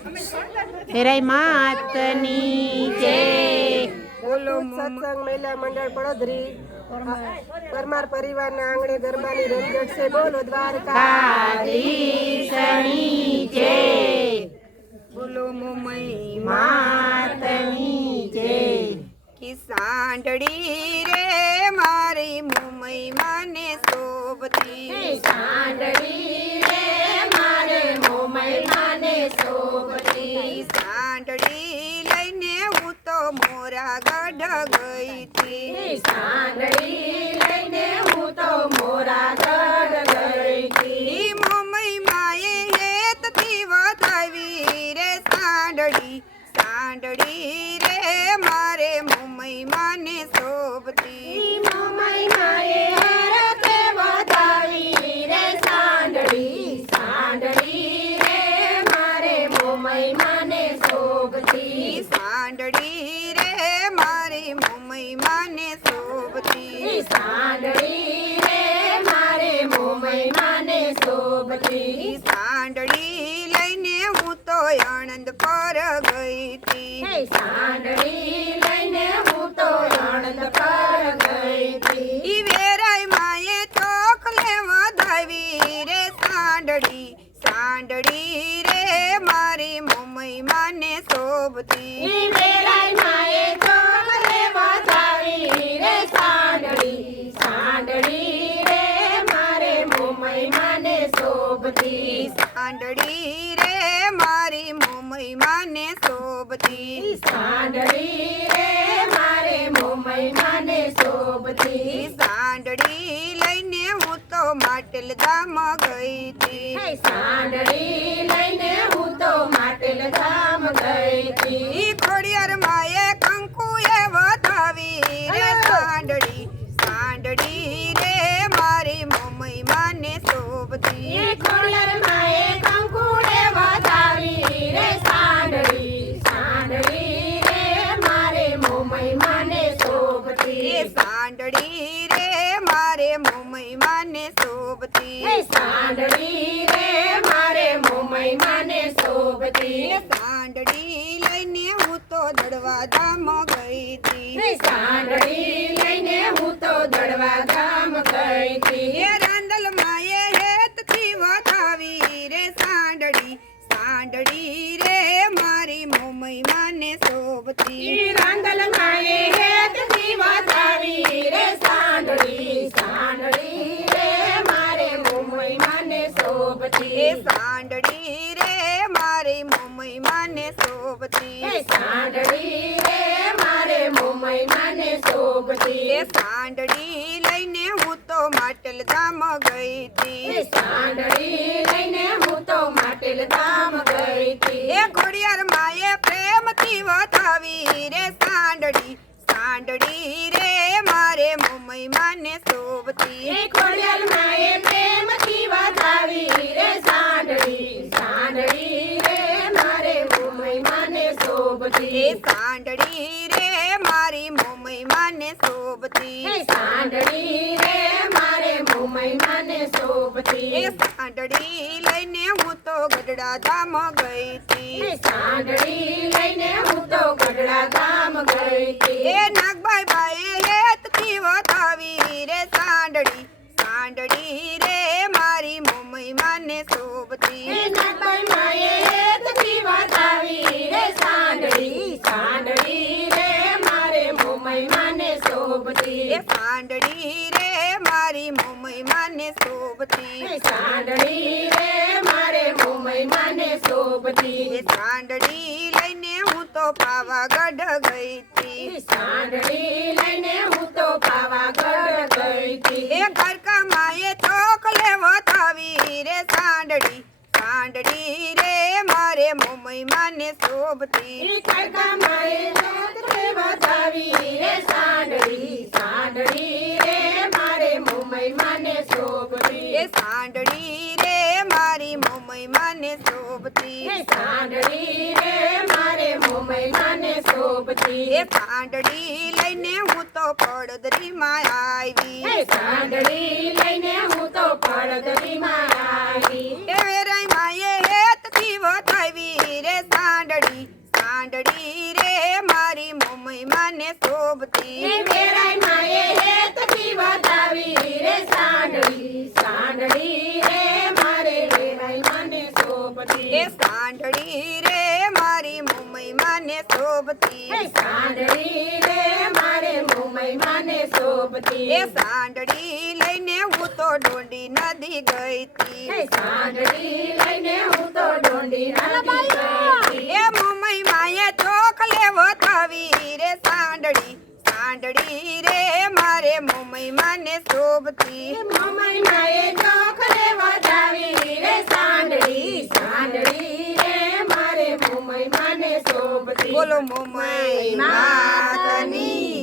વેરાઈ માતની જય. બોલો સત્સંગ મહિલા મંડળ પડોદરી પરમાર પરિવારના આંગણે ગરબાની રમઝટ છે. બોલો દ્વારકાધીશની જય. બોલો મોમઈ માતની જય. કી સાંડળી રે મારી મોમઈ માને શોભતી. સાંડળી રે મારે મોમઈ માને શોભતી. સાંડળી લઈને હું તો મોરા ગઢ ગઈ હતી. સાંડળી લઈને હું તો મોરા ગઢ ગઈ હતી. મોમઈ માએ હેતથી વધાવી રે સાંડળી. સાંડળી રે મારે મોમઈ માને શોભતી. મોમઈ માએ હરતે વધાવી રે સાંડળી. સાંડળી રે મારે મોમઈ માને શોભતી. સાંડળી રે મારી મોમઈ માને શોભતી. સાંડળી રે મારે મોમઈ માને શોભતી. સાંડળી લઈને હું તો આણંદ પર ગઈ હતી. સાંડળી લઈને હું તો આણંદ પર ગઈ હતી. ઈ વેરાઈ માએ ચોકલે વધાવી રે સાંડળી. સાંડળી રે મારી મોમઈ માને શોભતી. વેરાઈ માએ ચોકલે વધાવી રે સાંડળી. સાંડળી રે મારે મોમઈ માને શોભતી. સાંડળી રે મારી મોમઈ માને શોભતી. સાંડળી રે મારે મોમઈ માને શોભતી. સાંડળી લઈને હું તો માટલ ધામ ગઈ હતી. સાંડળી લઈને હું તો માટલ ધામ ગઈ હતી. ઈ ખોડિયાર માએ કંકુએ વધાવી રે સાંડળી. સાંડળી રે મારી મોમઈ માને શોભતી. ખોડિયાર માએ કંકુડે વધાવી રે સાંડળી. સાંડળી રે મારે મોમઈ માને શોભતી. સાંડળી રે મારે મોમઈ માને શોભતી. સાંડળી રે મારે મોમઈ માને શોભતી. સાંડળી લઈને હું તો દડવા ધામ ગઈ હતી. સાંડળી લઈને હું તો દડવા ગામ ગઈ હતી. એ રાંદલ માએ હેતથી વધાવી રે સાંડળી. સાંડળી રે મારી મોમઈ માને શોભતી. રાંદલ માએ હેતથી વધાવી રે સાંડળી. સાંડળી રે મારે મોમઈ માને શોભતી. સાંડળી રે મારી મોમઈ માને શોભતી. સાંડળી રે મારે મોમઈ માને શોભતી. સાંડળી લઈને હું તો માટલ ધામ ગઈ હતી. સાંડળી લઈને હું તો માટલ ધામ ગઈ હતી. એ ખોડિયાર માએ પ્રેમથી વધાવી રે સાંડળી. સાંડળી રે મારે મોમઈ માને શોભતી. ખોડિયાર માએ પ્રેમથી વધાવી રે સાંડળી. સાંડળી રે મારે મોમઈ માને શોભતી. સાંડળી રે મારી મોમઈ માને શોભતી. સાંડળી રે મારે મોમઈ માને શોભતી. સાંડળી લઈને હું તો ગઢડા ધામ ગઈ હતી. સાંડળી લઈને હું તો ગઢડા ગામ ગઈ હતી. એ નાગભાઈ બાએ હેતથી વધાવી રે સાંડળી. સાંડળી રે મારી મોમઈ માને શોભતી. નાગભાઈ માએ હેતથી વધાવી રે સાંડળી. સાંડળી રે મારે મોમઈ માને શોભતી. સાંડળી રે મારી મોમઈ માને શોભતી. સાંડળી રે મારે મોમઈ માને શોભતી. સાંડળી લઈને હું તો પાવાગઢ ગઈ હતી. સાંડળી લઈને હું તો પાવાગઢ ગઈ હતી. એ ઘરકા માએ ચોકલે વધાવી રે સાંડળી. સાંડળી રે મારે મોમઈ માને શોભતી. ખડકા માએ હેતથી વધાવી રે સાંડળી. સાંડળી રે મારે મોમઈ માને શોભતી. સાંડળી રે મારી મોમઈ માને શોભતી. સાંડળી રે મારે મોમઈ માને શોભતી. સાંડળી લઈને હું તો પડદરી માં આવી. સાંડળી લઈને હું તો પડદરીમાં આવી. એ વેરાઈ માએ હેતથી વધાવી રે સાંડળી સાંડળી રે મારી મુંબઈ માને શોભતી વેરાય માએ હેતથી વધાવી રે સાંડળી સાંડળી રે મારે વેરાય મને શોભતી એ સાંડળી રે મારી મુંબઈ માને શોભતી સાંડળી રે મારે મુંબઈ માને શોભતી એ સાંડળી લઈને હું તો ડોંડી નદી ગઈ તી સાંડળી લઈને હું તો ડોંડી નદી ગઈ એ મુંબઈ માએ ચોક લેવો થવી રે સાંડળી સાંડળી રે મારે મુંબઈ માને શોભતી મુંબઈ માએ ચોખરે વધાવી રે સાંડળી સાંડળી રે મારે મુંબઈ માને શોભતી બોલો મુંબઈ માતની